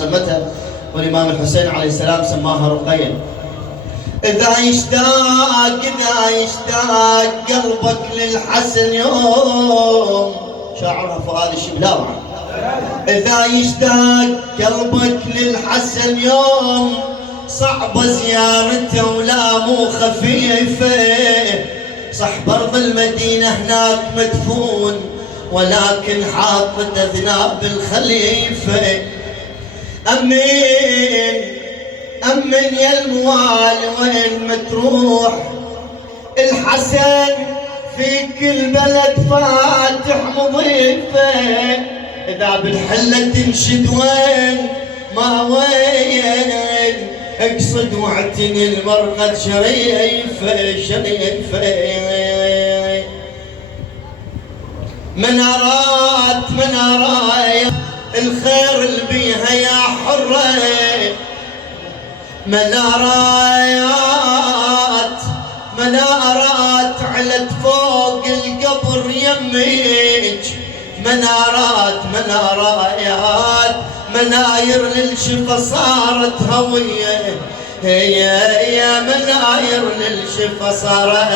سمتها، والإمام الحسين عليه السلام سماها رقية. إذا يشتاق قلبك للحسن يوم، شاعرها فؤاد الشبلاوي. إذا يشتاق قلبك للحسن يوم، صعبة زيارته ولا مو خفيفة. صح برض المدينة هناك مدفون، ولكن حاطط أذناب الخليفة. أمن يا الموالي وين ما تروح، الحسن في كل بلد فاتح مضيفة. إذا بالحلة تنشد وين ما وين، اقصد واعتني المرقد شريفة شريفة. منارات الخير اللي بيها يا حرة، منارات علت فوق القبر يميج. مناير للشفا صارت هوية، هي مناير للشفا صارت